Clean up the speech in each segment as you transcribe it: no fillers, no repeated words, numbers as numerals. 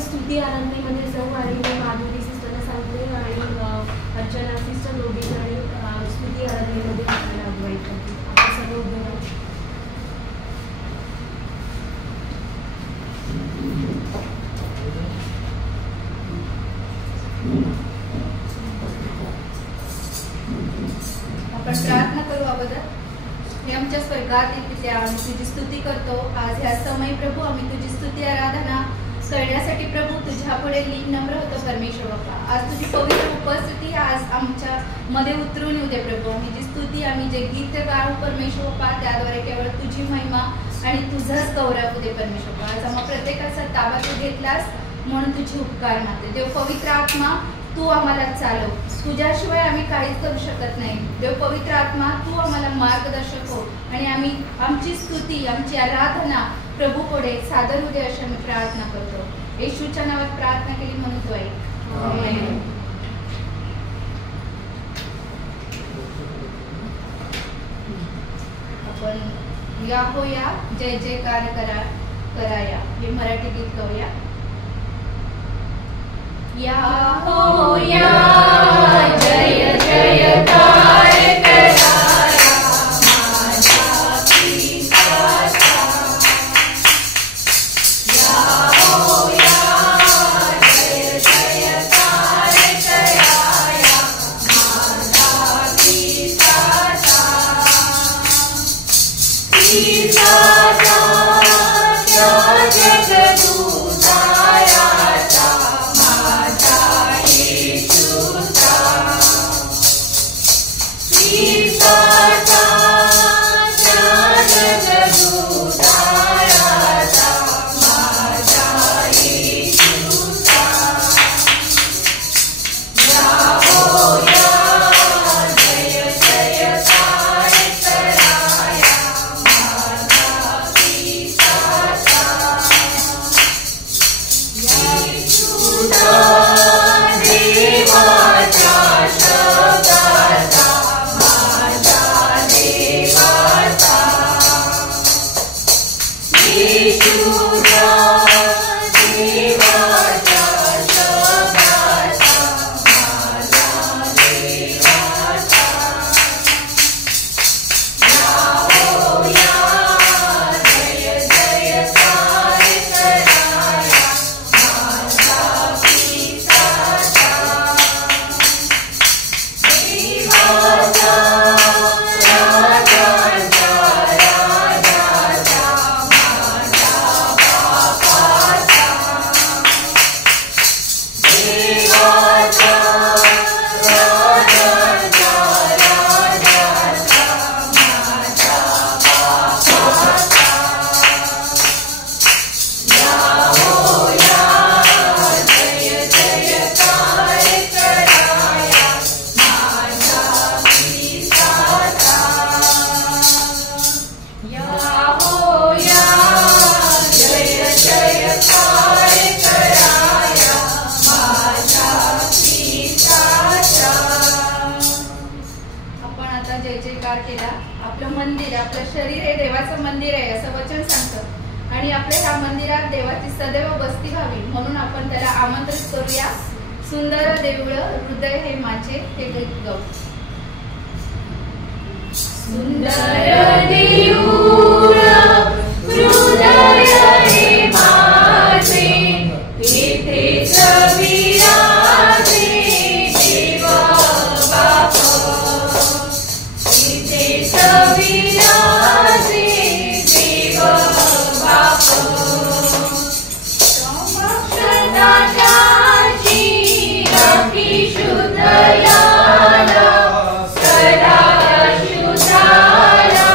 स्तुती आराधनेमध्ये जाऊ आणि माधुरी सिस्टरला सांगते आणि अर्चना सिस्टर दोघी आणि स्तुती आराधनेमध्ये आपल्याला अगवाई करते. आपण सर्व उभे राहू. आपण प्रार्थना करू अगोदर. मी आमच्या स्वर्गातील पित्या आम्ही तुझी स्तुती करतो. आज ह्या समय प्रभू आम्ही तुझी स्तुती आराधना करण्यासाठी प्रभू तुझ्या पुढे लीन नम्र होतो परमेश्वर बाप्पा. आज तुझी पवित्र उपस्थिती आज आमच्या मध्ये उतरून येऊ दे प्रभू. आम्ही जी स्तुती आम्ही जे गीत गाऊ परमेश्वर बाप्पा त्याद्वारे केवळ तुझी महिमा आणि तुझाच गौरव होऊ दे परमेश्वर बाप्पा. आज आम्हा प्रत्येकाचा ताबा तू घेतलास म्हणून तुझी उपकार मानते. देव पवित्र आत्मा तू आम्हाला चालव. तुझ्याशिवाय आम्ही काहीच करू शकत नाही. देव पवित्र आत्मा तू आम्हाला मार्गदर्शक हो आणि आम्ही आमची स्तुती आमची आराधना प्रभू पुढे सादर होऊ दे अशी मी प्रार्थना करतो. येशूच्या नावात प्रार्थना केली म्हणून तो ऐक. आपण या हो या जय जयकार कराया हे मराठी गीत गाऊया. या हो या जय जयकार कराया माझ्या पित्याचा. या हो या जय जयकार कराया माझ्या पित्याचा. पित्याचा जगदूतायाचा माझा येशूचा. पित्याचा जगदूतायाचा माझा येशूचा. या हो या जय जयकार कराया माझा पित्याचा. येशूचा देवाचा शब्दाचा माझा देवाचा. येशूचा देवाचा शब्दाचा माझा देवाचा. या हो या जय जयकार कराया माझा पित्याचा. देवाचा राजाचा राजाचा माझा बापाचा. देवाचा राजाचा राजाचा माझा बापाचा. या हो या जय जयकार कराया माझ्या पित्याचा. या हो या जय जयकार कराया माझ्या पित्याचा. आपण आता जय जयकार केला. आपलं मंदिर आपलं शरीर हे देवाचं मंदिर आहे असं वचन सांगतं आणि आपल्या ह्या मंदिरात देवाची सदैव बस्ती व्हावी म्हणून आपण त्याला आमंत्रित करूया. सुंदर देऊळ हृदय हे माझे हे गीत गाऊ. सुंदर देऊळ हृदय हे माझे येथेच विराजे देव बाप. येथेच विराजे देव बाप. समक्षताची अति शुद्ध याला सदा शुद्धाला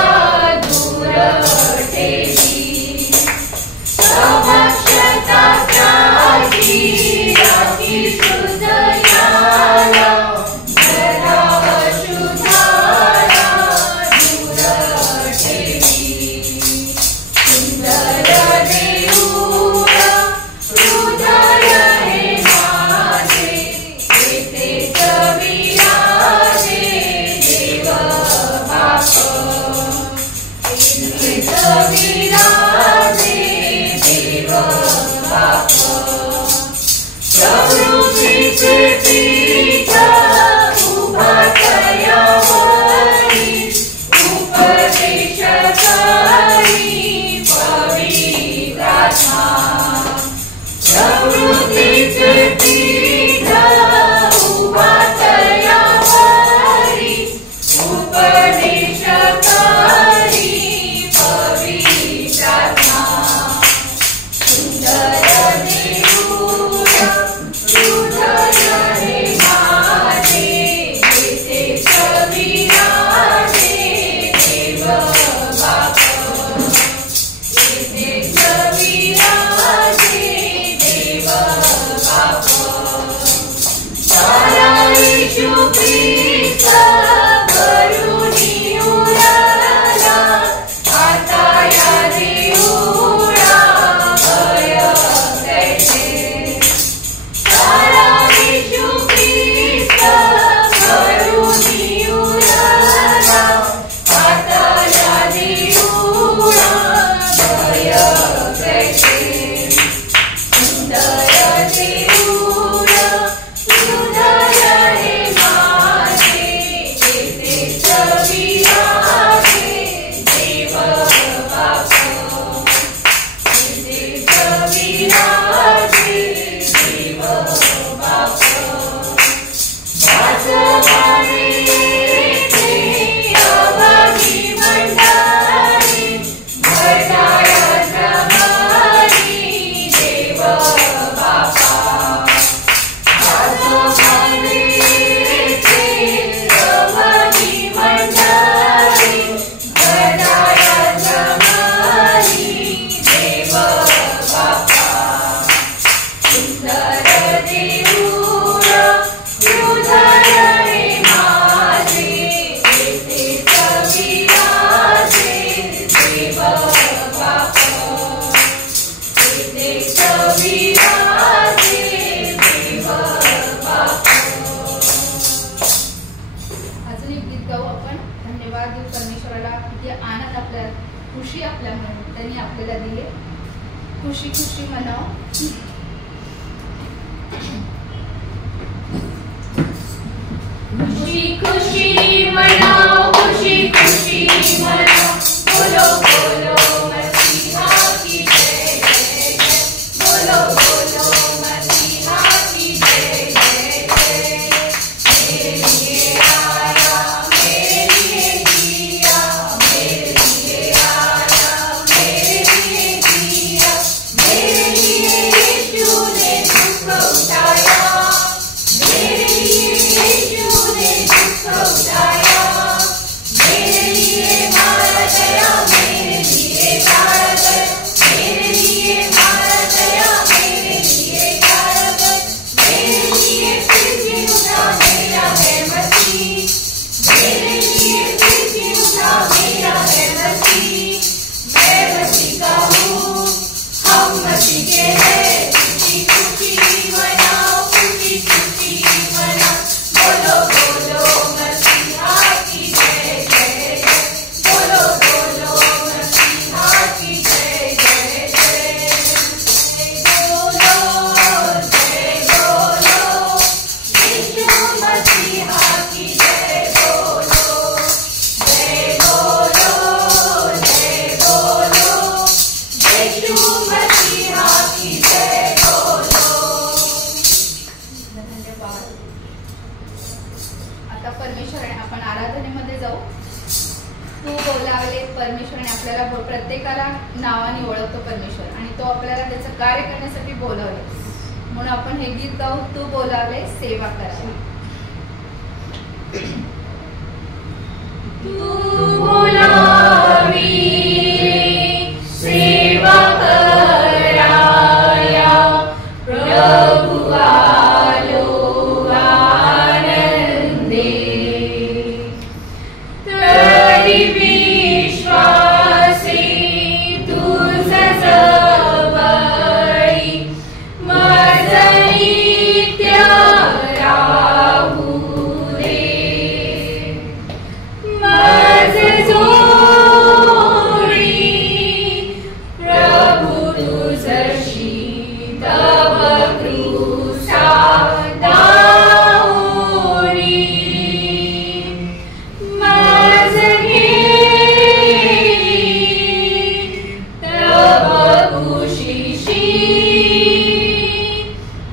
अजून एक गीत गाऊ आपण. धन्यवाद देऊ परमेश्वराला, किती आनंद आपल्या खुशी आपल्यामुळे त्यांनी आपल्याला दिले. खुशी खुशी मनाव. खुशी खुशी मनाओ, खुशी खुशी मनाओ, बोलो बोलो मसीहा की जय जय जय, बोलो बोलो मसीहा की जय जय जय. मेरे लिए आया, मेरे लिए जिया, मेरे लिए आया, मेरे लिए जिया, मेरे लिए यीशु ने दुख उठाया, मेरे लिए यीशु ने दुख उठाया, मेरे लिए मारा गया, मेरे लिए मारा गया, मेरे लिए मारा गया, मेरे लिए मारा गया, मेरे लिए फिर भी उठा मेरा है मसीह, मेरे लिए फिर भी उठा मेरा है मसीह. मैं मसीह का हूँ, हम मसीह के हैं. खुशी खुशी मनाओ, खुशी खुशी मनाओ, बोलो बोलो मसीहा की जय जय जय, बोलो बोलो मसीहा की जय जय जय. जय बोलो, यीशु मसीहा की जय बोलो, जय बोलो, यीशु मसीहा की जय बोलो. धन्यवाद. आता परमेश्वराने आपण आराधनेमध्ये जाऊ. तू बोलावले. परमेश्वराने आपल्याला प्रत्येकाला नावाने ओळखतो परमेश्वर, आणि तो आपल्याला त्याचं कार्य करण्यासाठी बोलावले. म्हणून आपण हे गीत गाऊ. तू बोलावले सेवा करा. तू बोलावी सेवा कराया, प्रभु आलो आनंदे. तरी विश्वासी तुझं जवळी माझं नित्य राहू रे. माझं जोडी प्रभु तुझशी तव कृसा दाऊरी. माझं घेई तव कुशीशी,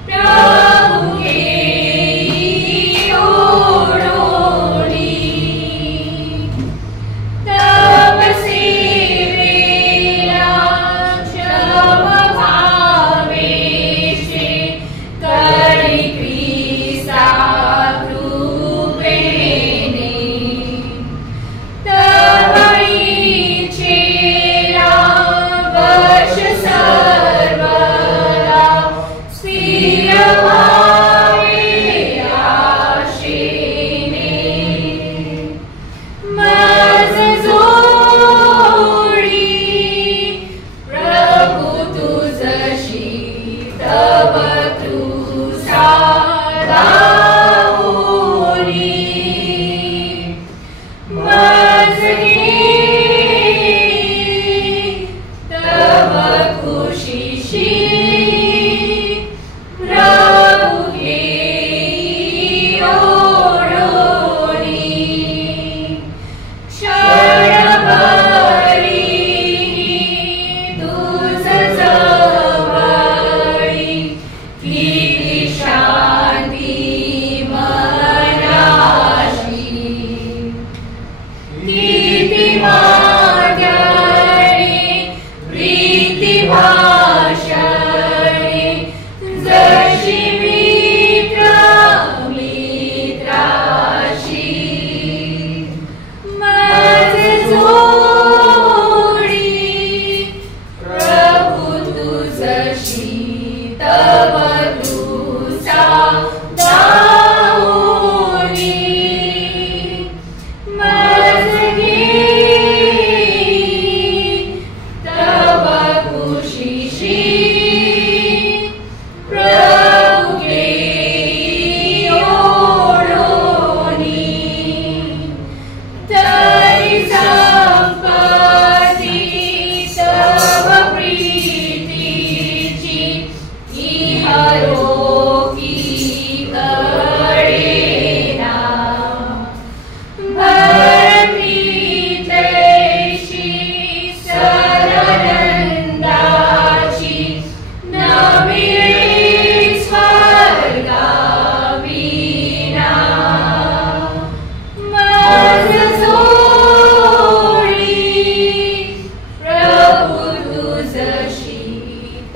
प्रभु घेई ओढोडी. तव सेवेला श्रम भावेशे करी क्रिसा कृपेने. तव इच्छेला वश सर्वदा स्थिर व्हावे आशेने. माझं जोडी प्रभु तुझशी तव कृसा दाऊरी. माझं घेई तव कुशीशी, प्रभु घेई ओढोडी. क्षणभरी तुझं जवळी किती शांती मनाशी. किती मागणी प्रीती भाषणे, जशी मित्र मित्राशी. माझं जोडी प्रभु तुझशी तव कृसा दाऊरी. माझं घेई तव कुशीशी, इहारो की कळेना भरती तैशी सरनंदाची नमिळे स्वर्गाविना मज जोडी प्रभु तुझशी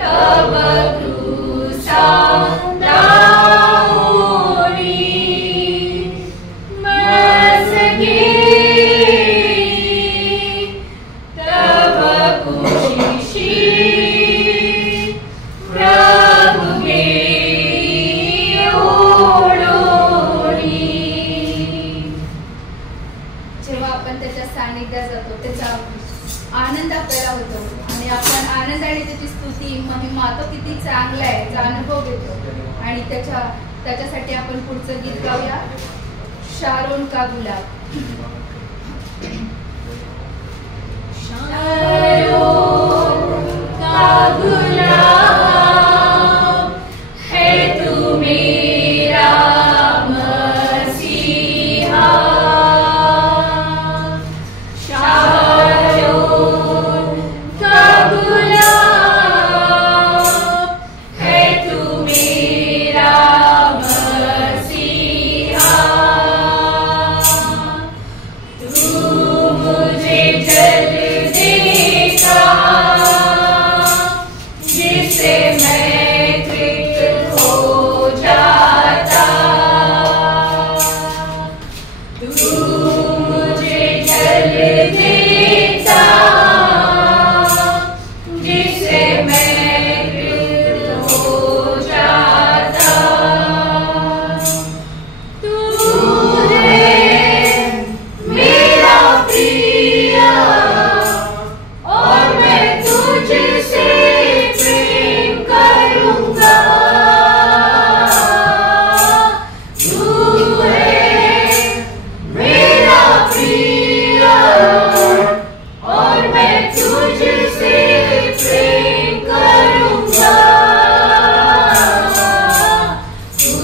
तव कृसा दाऊनी मज गेली तव कुशीशी प्रभु गेली ओढोनी. जेव्हा आपण त्याच्या सानिध्यात जातो त्याचा आनंद आपल्याला होतो आणि आपण आनंदाने त्याची स्तुती महिमा तो किती चांगला आहे याचा अनुभव घेतो आणि त्याच्यासाठी आपण पुढचं गीत गाऊया, शारोन का गुलाब. शारोन का गुलाब है तू मेरा मसीहा. शारोन का गुलाब है तू मेरा मसीहा. तू मुझे जल देगा जिससे मैं तृप्त हो जाता. तू मुझे जल देता जिससे मैं तृप्त हो जाता. तू है मेरा प्रिय और मैं तुझसे प्रेम करूंगा. तू है मेरा प्रिय और मैं तुझसे प्रेम करूंगा. तू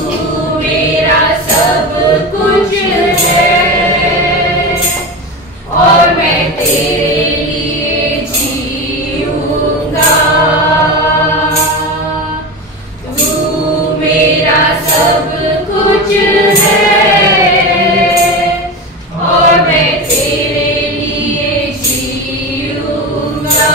मेरा सब कुछ है और मैं तेरे लिए जीऊंगा. तू मेरा सब कुछ है और मैं तेरे लिए जीऊंगा.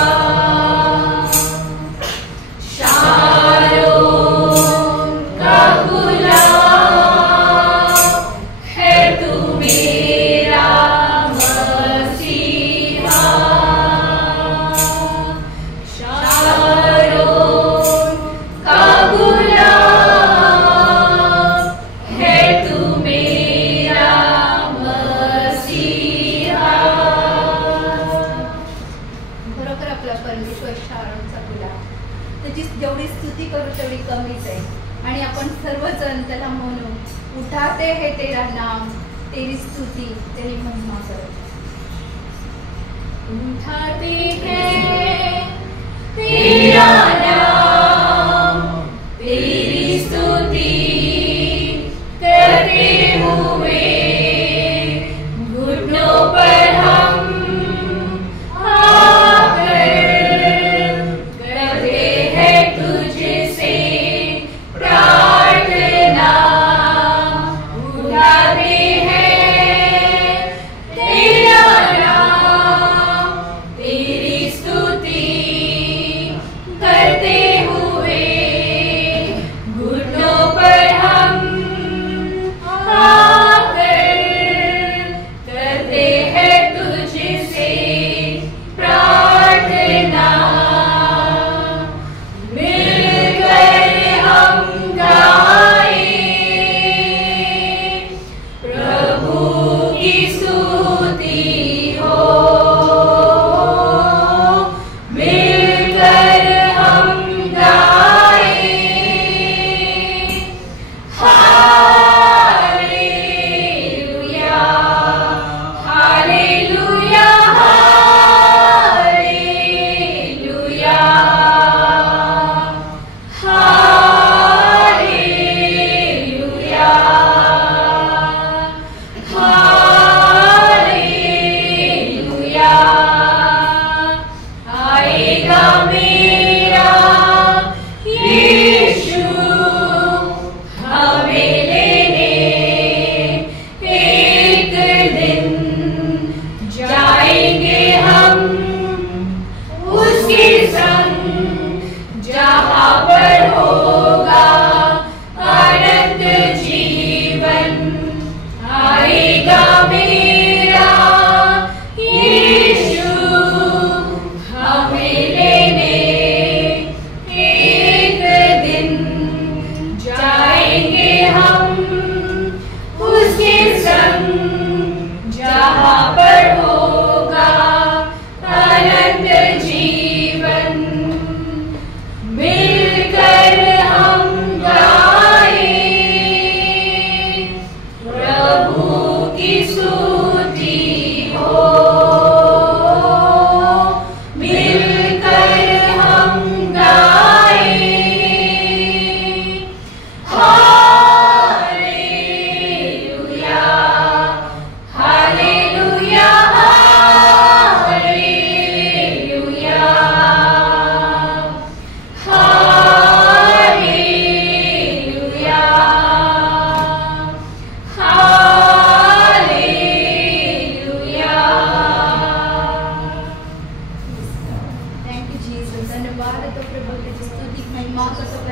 शारोन का गुलाब है तू मेरा मसीहा. शारोन का गुलाब है तू मेरा मसीहा. खरोखर आपला परमेश्वर शारोनचा गुलाब. त्याची जेवढी स्तुती करू तेवढी कमीच आहे आणि आपण सर्वजण त्याला म्हणू, उठाते है तेरा नाम, तेरी स्तुती तेरी महिमा करो. उठाते हैं तेरा नाम, तेरी स्तुति करते हुए घुटनों पर हम आकर करते हैं तुझसे प्रार्थना. उठाते हैं तेरा नाम, तेरी स्तुति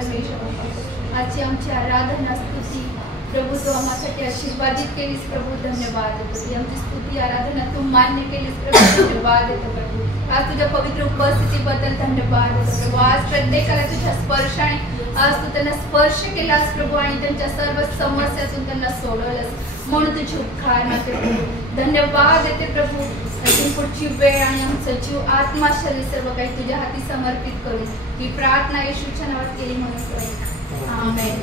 परमेश्वर. आजची आमची आराधना स्तुती प्रभू तू आम्हासाठी आशीर्वादित केलीस प्रभू, धन्यवाद देतो. ती आमची स्तुती आराधना तू मान्य केलीस प्रभू, धन्यवाद देतो प्रभू. आज तुझ्या पवित्र उपस्थितीबद्दल धन्यवाद देतो प्रभू. आज प्रत्येकाला तुझ्या स्पर्शाने आज तू त्यांना स्पर्श केलास प्रभू आणि त्यांच्या सर्व समस्यातून त्यांना सोडवलंस म्हणून तुझी उपकार मागते प्रभू. धन्यवाद देते प्रभू. अजून पुढची वेळ आणि आमचं जीव आत्मा शरीर सर्व काही तुझ्या हाती समर्पित करून ही प्रार्थना येशूच्या नावात केली म्हणून आमेन.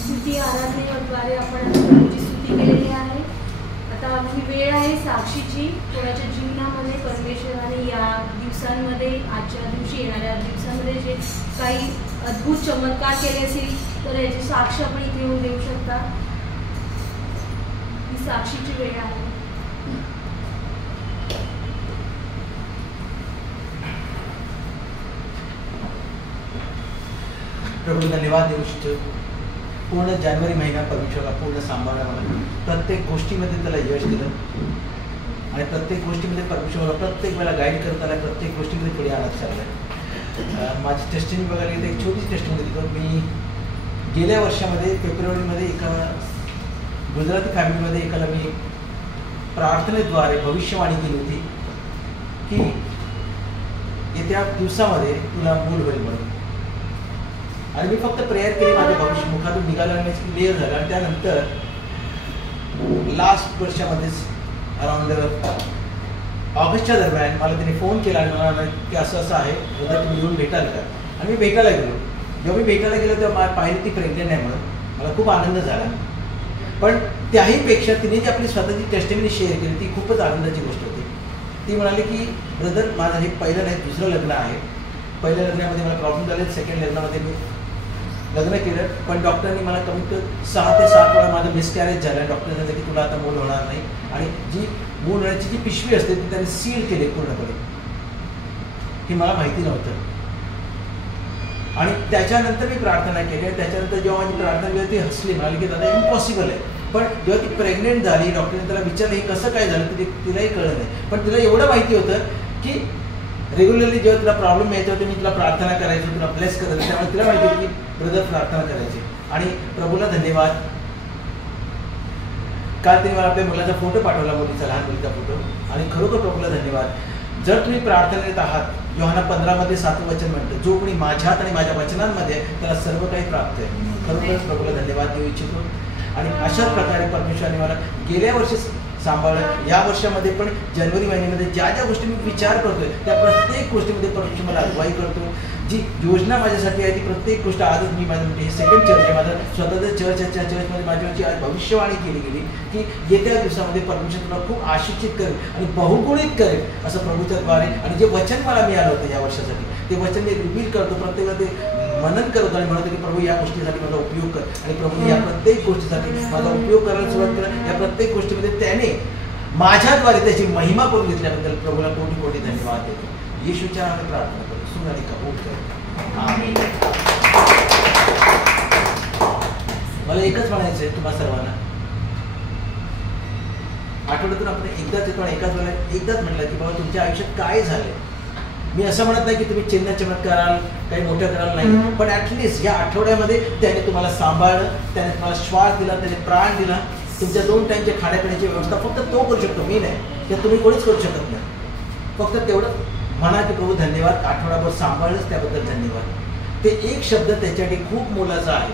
स्तुती आराधनेद्वारे आपण प्रभूची स्तुती केलेली आहे. आता ही वेळ आहे साक्षीची. कोणाच्या जीवनामध्ये परमेश्वराने या दिवसांमध्ये आजच्या दिवशी येणाऱ्या दिवसांमध्ये जे काही अद्भुत चमत्कार केले असेल तर याची साक्ष आपण इथे येऊन देऊ शकता. ही साक्षीची वेळ आहे. प्रभू धन्यवाद देऊ इच्छितो. पूर्ण जानेवारी महिना परमेश्वराला पूर्ण सांभाळला, मला प्रत्येक गोष्टीमध्ये त्याला यश दिलं आणि प्रत्येक गोष्टीमध्ये परमेश्वराला प्रत्येक वेळेला गाईड करत आला, प्रत्येक गोष्टीमध्ये पुढे आणत चाललाय. माझी टेस्टिंग बघायला गेलं एक छोटी टेस्टिंग देतो. मी गेल्या वर्षामध्ये फेब्रुवारीमध्ये एका गुजराती फॅमिलीमध्ये एकाला मी प्रार्थनेद्वारे भविष्यवाणी केली होती की येत्या दिवसामध्ये तुला मूल होईल म्हणून. आणि मी फक्त प्रेयर केली, माझ्या भविष्य मुखातून निघालं आणि क्लिअर झालं. आणि त्यानंतर लास्ट वर्षामध्येच अराउंड ऑगस्टच्या दरम्यान मला त्याने फोन केला आणि मला की असं असं आहे, उद्या तुम्ही येऊन भेटाल का. आणि मी भेटायला गेलो. जेव्हा मी भेटायला गेलो तेव्हा मला पाहिली ती प्रेग्नेंट आहे म्हणून मला खूप आनंद झाला. पण त्याहीपेक्षा तिने जी आपली स्वतःची टेस्टिमनी शेअर केली ती खूपच आनंदाची गोष्ट होती. ती म्हणाली की ब्रदर माझं हे पहिलं नाही दुसरं लग्न आहे. पहिल्या लग्नामध्ये मला प्रॉब्लेम झाले, सेकंड लग्नामध्ये मी लग्न केलं पण डॉक्टरनी मला कमीत कमी 6 ते 7 वेळा माझं मिसकॅरेज झालं. डॉक्टर सांगितलं की तुला आता मूल होणार नाही आणि जी मूल होण्याची जी पिशवी असते ती त्यांनी सील केली पूर्णपणे. हे मला माहिती नव्हतं. आणि त्याच्यानंतर मी प्रार्थना केली आणि त्याच्यानंतर जेव्हा माझी प्रार्थना केली ती हसली, म्हणाली की दादा इम्पॉसिबल आहे. पण जेव्हा ती प्रेग्नेंट झाली डॉक्टरने त्याला विचारलं हे कसं काय झालं, तिलाही कळलं नाही. पण तिला एवढं माहिती होतं की रेग्युलरली जेव्हा तुला प्रॉब्लेम यायचा होता मी तुला प्रार्थना करायचो, तुला ब्लेस करायचं. त्यामुळे तिला माहिती होती की ब्रदर प्रार्थना करायची. आणि प्रभूला धन्यवाद. काल तिने मला आपल्या मुलाचा फोटो पाठवला, मुलीचा लहान मुलीचा फोटो. आणि खरोखर प्रभूला धन्यवाद. जर तुम्ही प्रार्थनेत आहात, योहाना 15 मध्ये 7 वचन म्हणतं जो कोणी माझ्यात आणि माझ्या वचनांमध्ये त्याला सर्व काही प्राप्त आहे. खरोखरच प्रभूला धन्यवाद देऊ इच्छितो. आणि अशाच प्रकारे परमेश्वराने मला गेल्या वर्षी सांभाळलं. या वर्षामध्ये पण जानेवारी महिन्यामध्ये ज्या ज्या गोष्टी मी विचार करतोय त्या प्रत्येक गोष्टीमध्ये परमेश्वर मला अगुवाई करतो. जी योजना माझ्यासाठी आहे ती प्रत्येक गोष्ट आजच मी माझं म्हणजे हे सेकंड चर्च आहे माझं स्वतःचं चर्च आहे. त्या चर्चमध्ये माझ्यावरची आज भविष्यवाणी केली गेली की येत्या दिवसामध्ये परमेश्वर तुला खूप आशिषित करेल आणि बहुगुणित करेल असं प्रभूच्या द्वारे. आणि जे वचन मला मिळालं होतं या वर्षासाठी ते वचन मी रिव्हील करतो, प्रत्येकाला ते मनन करतो आणि म्हणतो की प्रभू या गोष्टीसाठी माझा उपयोग कर. आणि प्रभूने या प्रत्येक गोष्टीसाठी माझा उपयोग करायला सुरुवात केला. या प्रत्येक गोष्टीमध्ये त्याने माझ्याद्वारे त्याची महिमा करून घेतल्याबद्दल प्रभूला कोटी कोटी धन्यवाद देतो. येशूच्या नावाने प्रार्थना करतो. सुनाने कबूल करतो. आमेन. मला एकच म्हणायचं आहे तुम्हा सर्वांना, आठवड्यातून आपण एकदाच येतो आणि एकाच वेळेला एकदाच म्हटलं की बाबा तुमच्या आयुष्यात काय झालंय. मी असं म्हणत नाही की तुम्ही चिन्ह चमत्कार कराल, काही मोठं कराल नाही, पण ऍटलिस्ट या आठवड्यामध्ये त्याने तुम्हाला सांभाळलं, त्याने तुम्हाला श्वास दिला, त्याने प्राण दिला. तुमच्या 2 टाईमच्या खाण्यापिण्याची व्यवस्था फक्त तो करू शकतो, मी नाही. ते तुम्ही कोणीच करू शकत नाही. फक्त तेवढं म्हणा की प्रभू धन्यवाद, आठवडाभर सांभाळलंच त्याबद्दल धन्यवाद. ते एक शब्द त्याच्यासाठी खूप मोलाचा आहे.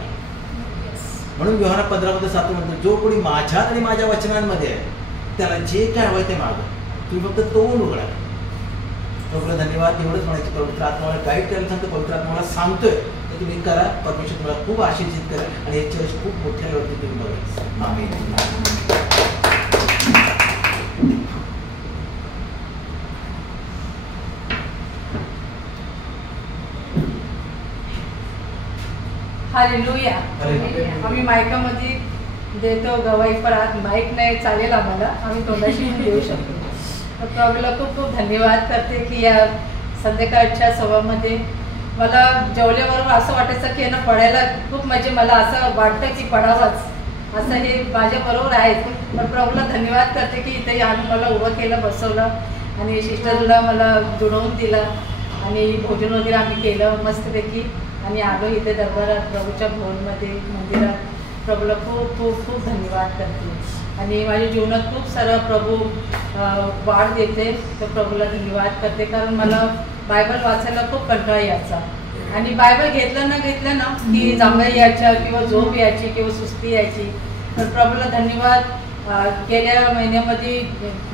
म्हणून योहाना 15 मध्ये 7 म्हणतो जो कोणी माझ्यात आणि माझ्या वचनांमध्ये आहे त्याला जे काय हवंय ते मागं, तुम्ही फक्त तोंड उघडा. प्रभूला धन्यवाद. एवढंच म्हणायचं. पवित्र आत्म्याला गाईड करायला सांगतो, पवित्र आत्म्याला सांगतोय तर तुम्ही करा. परमेश्वर तुम्हाला खूप आशीर्षित करा आणि हे चर्च खूप मोठ्या लेवलवरती तुम्ही बघा. आमेन. हालेलुया. आम्ही मायकामध्ये देतो गवाई, पण आज माईक नाही चालेल आम्हाला, आम्ही तोंडाशी देऊ शकतो. तर प्रभूला खूप खूप धन्यवाद करते की या संध्याकाळच्या सभामध्ये मला जेवल्याबरोबर असं वाटायचं की ना पडायला खूप म्हणजे मला असं वाटतं की पडावंच. असं हे माझ्या बरोबर आहेत. पण प्रभूला धन्यवाद करते की इथे आणून मला उभं केलं, बसवलं आणि सिस्टरला मला जुळवून दिलं आणि भोजन वगैरे आम्ही केलं मस्तपैकी आणि आलो इथे दरबारात प्रभूच्या भवनमध्ये मंदिरात. प्रभूला खूप खूप खूप धन्यवाद करते आणि माझ्या जीवनात खूप सारं प्रभू वाढ देते. तर प्रभूला धन्यवाद करते कारण मला बायबल वाचायला खूप कंटाळा यायचा आणि बायबल घेतलं ना की जांभळ्या यायच्या किंवा झोप यायची किंवा सुस्ती यायची. तर प्रभूला धन्यवाद. गेल्या महिन्यामध्ये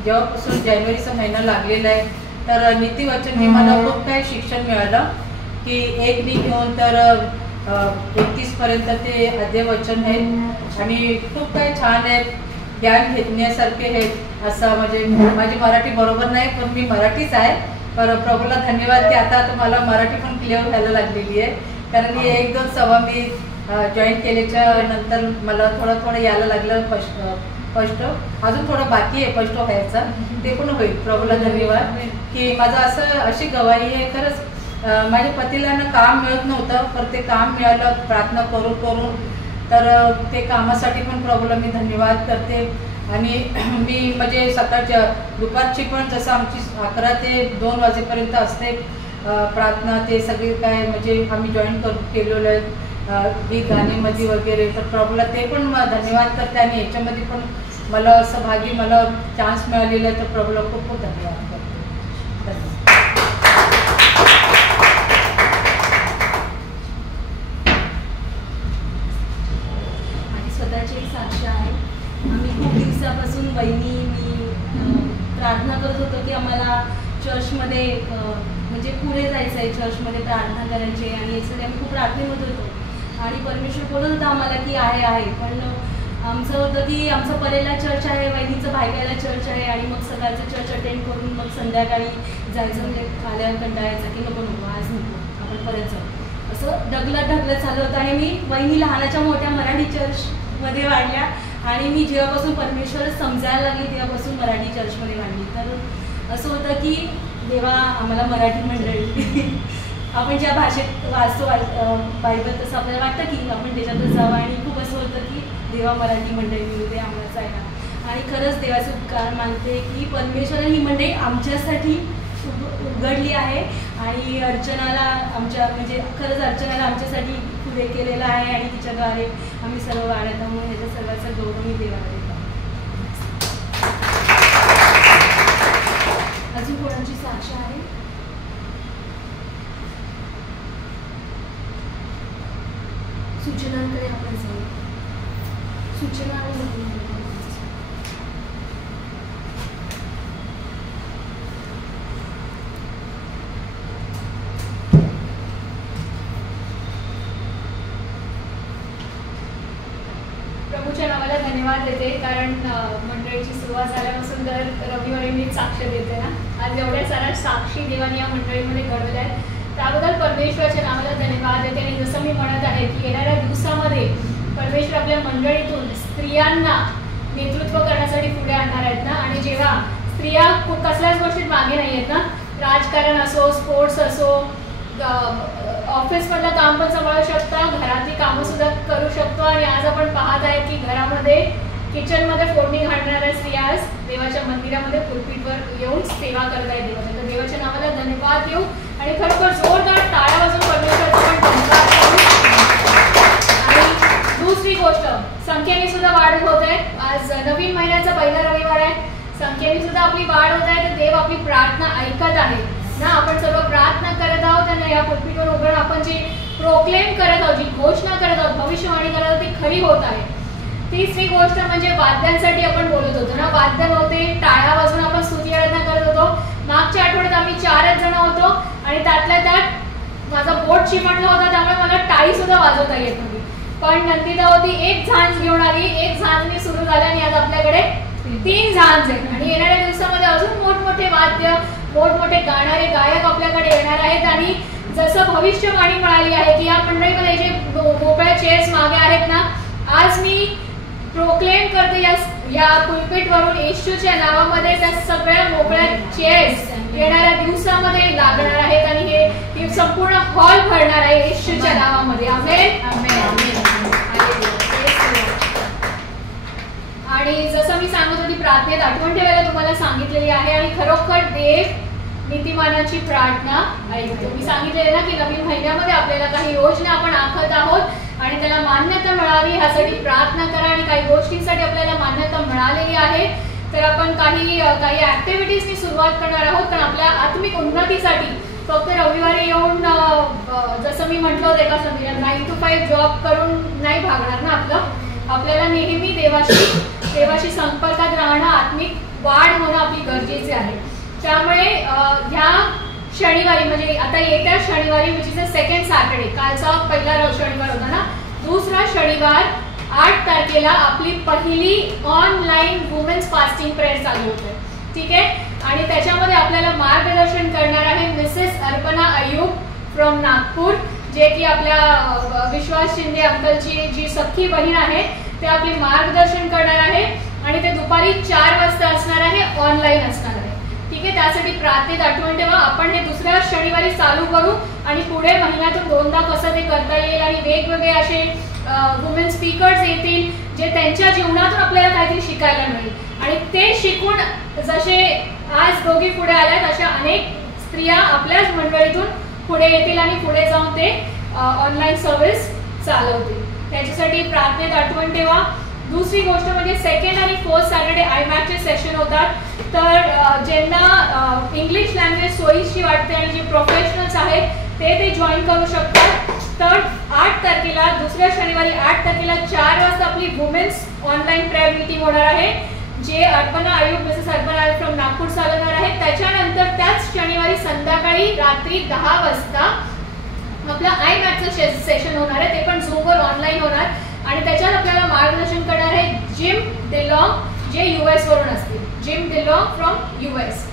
जेव्हापासून जानेवारीचा महिना लागलेला आहे तर नीतिवचनने मला खूप काही शिक्षण मिळालं की 1 घेऊन तर 31 पर्यंत ते अध्ययवचन आहे आणि खूप काही छान आहे, ज्ञान घेण्यासारखे आहेत. असं म्हणजे माझी मराठी बरोबर नाही पण मी मराठीच आहे. पर प्रभूला धन्यवाद की आता मला मराठी पण क्लिअर व्हायला लागलेली आहे कारण ही 1-2 सभा मी जॉईन केल्याच्या नंतर मला थोडं यायला लागलं स्पष्ट. अजून थोडं बाकी आहे स्पष्ट व्हायचं, ते पण होईल. प्रभूला धन्यवाद की माझं अशी गवाही आहे. खरंच माझ्या पतीला ना काम मिळत नव्हतं पण ते काम मिळालं प्रार्थना करून तर ते कामासाठी पण प्रभूला मी धन्यवाद करते. आणि मी म्हणजे सकाळच्या दुपारची पण जसं आमची 11 ते 2 वाजेपर्यंत असते प्रार्थना, ते सगळे काय म्हणजे आम्ही जॉईन केलेलं आहे गीत गाण्यामध्ये वगैरे. तर प्रभूला ते पण धन्यवाद करते आणि याच्यामध्ये पण मला सहभागी मला चान्स मिळालेला आहे तर प्रभूला खूप खूप धन्यवाद करते. आणि स्वतःची एक साक्ष आहे. आम्ही खूप दिवसापासून मी प्रार्थना करत होतो की आम्हाला चर्चमध्ये म्हणजे पुढे जायचं आहे, चर्चमध्ये प्रार्थना करायची आणि यासाठी आम्ही खूप प्रार्थनेमध्ये होतो आणि परमेश्वर बोलत होता आम्हाला की आहे. पण आमचं होतं की आमचं परेला चर्च आहे, वहिनीचं भायकायला चर्च आहे आणि मग सकाळचं चर्च अटेंड करून मग संध्याकाळी जायचं म्हणजे आल्यावर कंटाळायचं की नको आज नको आपण परत जाऊ. असं ढकलत चालू होतं आणि मी वहिनी लहानाच्या मोठ्या मराठी चर्चमध्ये वाढल्या आणि मी जेव्हापासून परमेश्वर समजायला लागली तेव्हापासून मराठी चर्चमध्ये वाढली. तर असं होतं की देवा आम्हाला मराठी मंडळी आपण ज्या भाषेत वाचतो बायबल तसं आपल्याला वाटतं की आपण त्याच्यातच जावं आणि खूप असं होतं की देवा मराठी मंडळी मिळू दे आम्हाला जायला. आणि खरंच देवाचे उपकार मानते की परमेश्वराने ही मंडळी आमच्यासाठी उघडली आहे आणि अर्चनाला म्हणजे खरंच अर्चनाला आमच्यासाठी पुढे केलेलं आहे आणि तिच्याद्वारे आम्ही सर्व वाढत आहोत. ह्याच्या सर्वांचा गौरव मी देवाला देतो. अजून कोणाची साक्ष आहे? सूचनांकडे आपण जाऊ. सूचना आणि प्रभूच्या नावाला धन्यवाद देते कारण मंडळीची सुरुवात झाल्यापासून दर रविवारी मी साक्ष देते ना. आज एवढ्या साऱ्या साक्षी देवाने या मंडळीमध्ये घडवल्या आहेत त्याबद्दल परमेश्वराच्या नावाला धन्यवाद देते. आणि जसं मी म्हणत आहे की येणाऱ्या दिवसामध्ये परमेश्वर आपल्या मंडळीतून स्त्रियांना नेतृत्व करण्यासाठी पुढे आणणार आहेत ना. आणि जेव्हा स्त्रिया कसल्याच गोष्टीत मागे नाही आहेत ना, राजकारण असो, स्पोर्ट्स असो, ऑफिसमधलं काम पण सांभाळू शकता, घरातली कामं सुद्धा करू शकतो. आणि आज आपण पाहत आहे की घरामध्ये किचनमध्ये फोडणी घालणाऱ्या स्त्रिया देवाच्या मंदिरामध्ये पुलपीटवर येऊन सेवा करत आहेत देवाच्या. तर देवाच्या नावाला धन्यवाद देऊ आणि खरोखर जोरदार टाळ्या वाजवून परमेश्वराचा पण धन्यवाद करू. आणि दुसरी गोष्ट, संख्येने सुद्धा वाढ होत आहे. आज नवीन महिन्याचा पहिला रविवार आहे, संख्येने सुद्धा आपली वाढ होत आहे. तर देव आपली प्रार्थना ऐकत आहे ना. आपण सर्व प्रार्थना करत आहोत आणि या पुलपीटवर उभं आपण जी प्रोक्लेम करत आहोत, जी घोषणा करत आहोत, भविष्यवाणी करत आहोत ती खरी होत आहे. तिसरी गोष्ट म्हणजे वाद्यांसाठी आपण बोलत होतो ना, वाद्य नव्हते, टाळ्या वाजून आपण स्तुती आराधना करत होतो. मागच्या आठवड्यात आम्ही 4च जण होतो आणि त्यातल्या त्यात माझा बोट चिमटला होता त्यामुळे मला टाळी सुद्धा वाजवता येत नव्हती. पण नंदिता होती, एक झांज घेऊन आली, एक झांजनी सुरू झाली आणि आज आपल्याकडे 3 झांज आहेत. आणि येणाऱ्या दिवसामध्ये अजून मोठमोठे वाद्य, मोठमोठे गाणारे गायक आपल्याकडे येणार आहेत. आणि जसं भविष्यवाणी मिळाली आहे की या मंडळीमध्ये जे मोकळ्या चेअर्स मागे आहेत ना, आज मी प्रोक्लेम करते या पुलपीटवरून येशूच्या नावामध्ये त्या सगळ्या मोकळ्या चेअर्स येणाऱ्या दिवसामध्ये लागणार आहेत आणि हे संपूर्ण हॉल भरणार आहे येशूच्या नावामध्ये. आमेन. आणि जसं मी सांगत होती प्रार्थनेत आठवण ठेवायला तुम्हाला सांगितलेली आहे आणि खरोखर देव नीतिमानाची प्रार्थना ऐकतो. मी सांगितलेलं ना की नवीन महिन्यामध्ये आपल्याला काही योजना आपण आखत आहोत आणि त्याला मान्यता मिळावी ह्यासाठी प्रार्थना करा. आणि काही गोष्टींसाठी आपल्याला मान्यता मिळालेली आहे तर आपण काही ऍक्टिव्हिटीजनी सुरुवात करणार आहोत. कारण आपल्या आत्मिक उन्नतीसाठी फक्त रविवारी येऊन जसं मी म्हटलं होतं एका संदेशात 9 to 5 जॉब करून नाही भागणार ना. आपल्याला नेहमी देवाशी संपर्कात राहणं, आत्मिक वाढ होणं आपली गरजेचे आहे. त्यामुळे ह्या शनिवारी म्हणजे आता येत्या शनिवारी which is the second Saturday, कालचा पहिला शनिवार होता ना, दुसरा शनिवार 8 तारखेला आपली पहिली ऑनलाईन वुमेन्स फास्टिंग प्रेयर चालू होते. ठीक आहे. आणि त्याच्यामध्ये आपल्याला मार्गदर्शन करणार आहे मिसेस अर्पणा अय्यूब फ्रॉम नागपूर, जे की आपल्या विश्वास शिंदे अंकलची जी सख्खी बहीण आहे ते आपले मार्गदर्शन करणार आहे. आणि ते दुपारी 4 वाजता असणार आहे, ऑनलाईन असणार आहे. ठीक आहे. त्यासाठी प्रार्थनेत आठवण ठेवा. आपण हे दुसऱ्या शनिवारी चालू करू आणि पुढे महिन्यातून 2दा कसं ते करता येईल आणि वेगवेगळे असे वुमेन स्पीकर्स येतील जे त्यांच्या जीवनातून आपल्याला काहीतरी शिकायला मिळेल. आणि ते शिकून जसे आज दोघी पुढे आल्यात अशा अनेक स्त्रिया आपल्याच मंडळीतून पुढे येतील आणि पुढे जाऊन ते ऑनलाईन सर्व्हिस चालवतील. त्याच्यासाठी प्रार्थनेत आठवण ठेवा. दुसरी गोष्ट म्हणजे सेकंड आणि फोर्थ सॅटर्डे आयमॅकचे सेशन होतात. तर ज्यांना इंग्लिश लँग्वेज सोयीची वाटते आणि जे प्रोफेशनल्स आहेत ते जॉईन करू शकतात. तर 8 तारखेला दुसऱ्या शनिवारी 8 तारखेला 4 वाजता आपली वुमेन्स ऑनलाईन प्रेयर मीटिंग होणार आहे, जे अर्पणा अय्यूब मिसेस अर्पणा अय्यूब फ्रॉम नागपूर चालवणार आहे. त्याच्यानंतर त्याच शनिवारी संध्याकाळी रात्री 10 वाजता आपलं आयमॅकचं सेशन होणार आहे. ते पण झूमवर ऑनलाईन होणार आणि त्याच्यात आपल्याला मार्गदर्शन करणार आहे जिम डिलॉंग, जे US वरून असतील. Jim DeLong from US.